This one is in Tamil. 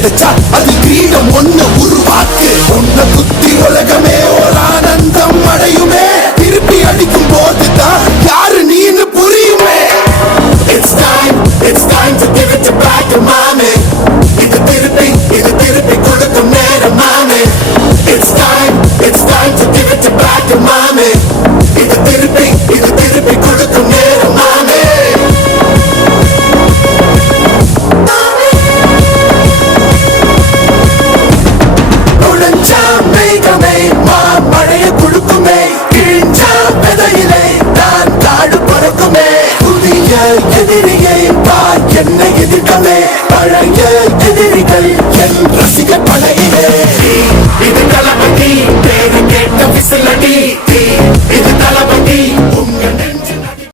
கிடைச்சா அது கிரீடம் ஒண்ணு உருவாக்கு உன்னை குத்தி உலகமே ஒரு ஆனந்தம் அடையுமே திருப்பி அடிக்கும் போதுதான் யாரு நீன்னு புரியுமே It's time to give it back to mommy இது திருப்பி கொடுக்கும் நேரம் மாமே It's time to give it back to mommy இது திருப்பி கொடுக்கும் நேரம் மாமே நுழைஞ்சா மேகமே மழைய குழுக்குமே கிழிஞ்சா விதையிலே நான் காடு பறக்குமே புதிய எதிரியை பார் என்னை எதிர்க்கமே பழைய எதிரிகள் என் ரசிக படையிலே